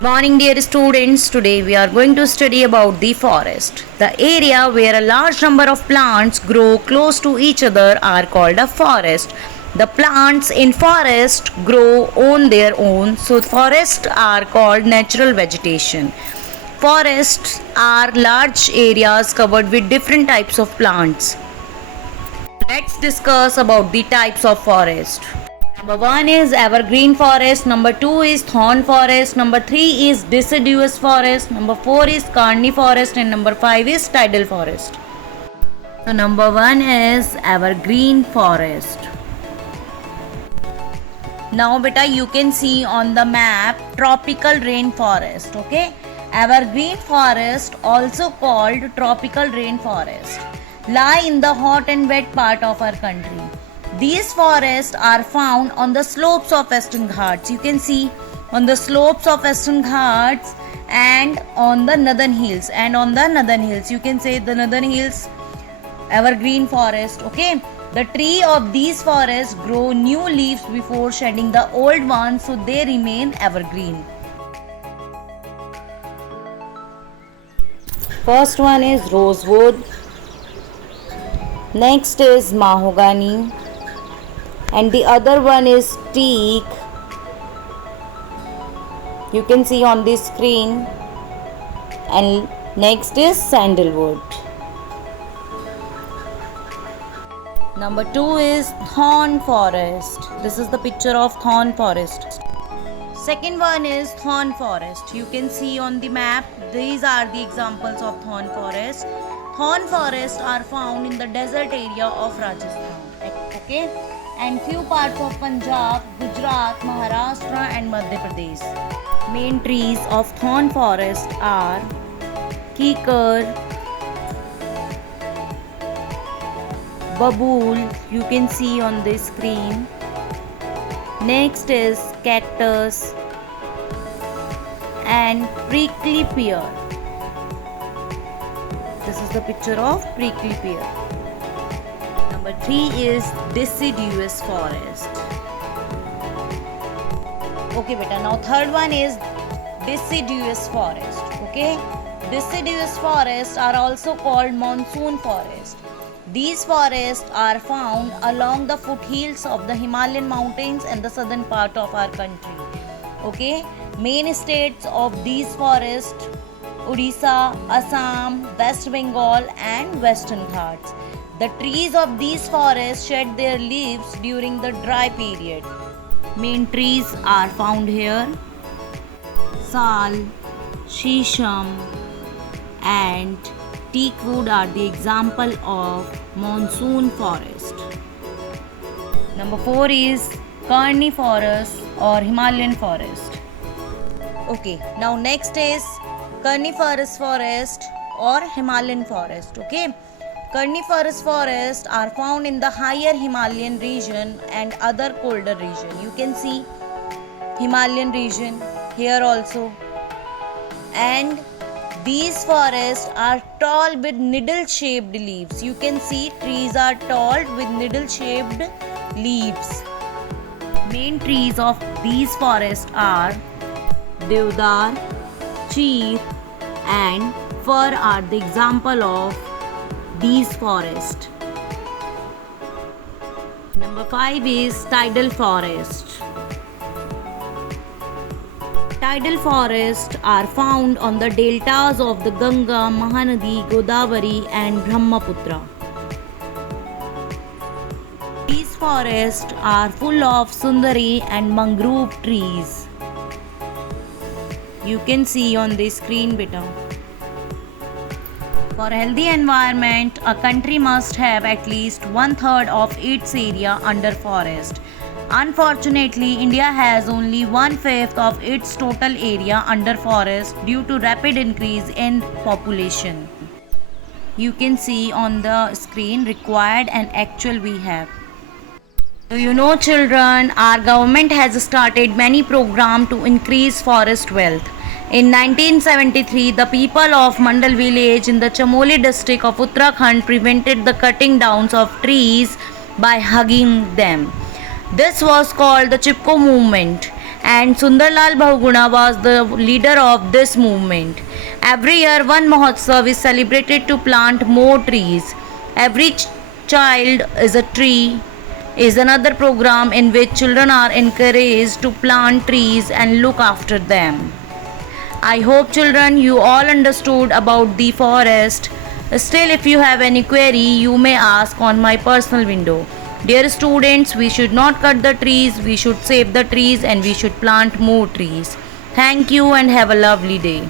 Morning dear students, today we are going to study about the forest. The area where a large number of plants grow close to each other are called a forest. The plants in forest grow on their own, so forests are called natural vegetation. Forests are large areas covered with different types of plants. Let's discuss about the types of forest. Number 1 is evergreen forest, number 2 is thorn forest, number 3 is deciduous forest, number 4 is carni forest, and number 5 is tidal forest. So number 1 is evergreen forest. Now beta you can see on the map tropical rainforest, okay? Evergreen forest, also called tropical rainforest, lie in the hot and wet part of our country. These forests are found on the slopes of Western Ghats. You can see on the slopes of Western Ghats and on the northern hills. And on the northern hills, you can say the northern hills, evergreen forest. Okay, the tree of these forests grow new leaves before shedding the old ones, so they remain evergreen. First one is rosewood. Next is mahogany. And the other one is teak. You can see on the screen. And next is sandalwood. Number 2 is thorn forest. This is the picture of thorn forest. Second one is thorn forest. You can see on the map, these are the examples of thorn forest. Thorn forests are found in the desert area of Rajasthan. Okay? And few parts of Punjab, Gujarat, Maharashtra and Madhya Pradesh. Main trees of thorn forest are kikar, babool, you can see on the screen. Next is cactus and prickly pear. This is the picture of prickly pear. Number 3 is deciduous forest. Okay beta, now third one is deciduous forest. Okay, deciduous forests are also called monsoon forest. These forests are found along the foothills of the Himalayan mountains and the southern part of our country. Okay, main states of these forests: Odisha, Assam, West Bengal and Western Ghats. The trees of these forests shed their leaves during the dry period. Main trees are found here: sal, shisham and teak wood are the example of monsoon forest. Number 4 is carni forest or Himalayan forest. Okay, now next is coniferous forest or Himalayan forest. Okay, coniferous forests are found in the higher Himalayan region and other colder region. You can see Himalayan region here also. And these forests are tall with needle-shaped leaves. You can see trees are tall with needle-shaped leaves. Main trees of these forests are deodar, cheer and fir are the example of these forests. Number 5 is tidal forest. Tidal forests are found on the deltas of the Ganga, Mahanadi, Godavari and Brahmaputra. These forests are full of sundari and mangrove trees. You can see on the screen beta. For a healthy environment, a country must have at least 1/3 of its area under forest. Unfortunately, India has only 1/5 of its total area under forest due to rapid increase in population. You can see on the screen required and actual we have. Do you know children, our government has started many programs to increase forest wealth. In 1973, the people of Mandal village in the Chamoli district of Uttarakhand prevented the cutting down of trees by hugging them. This was called the Chipko movement and Sundarlal Bahuguna was the leader of this movement. Every year, one Mahotsav is celebrated to plant more trees. Every child is a tree is another program in which children are encouraged to plant trees and look after them. I hope children you all understood about the forest. Still, if you have any query, you may ask on my personal window. Dear students, we should not cut the trees, we should save the trees and we should plant more trees. Thank you and have a lovely day.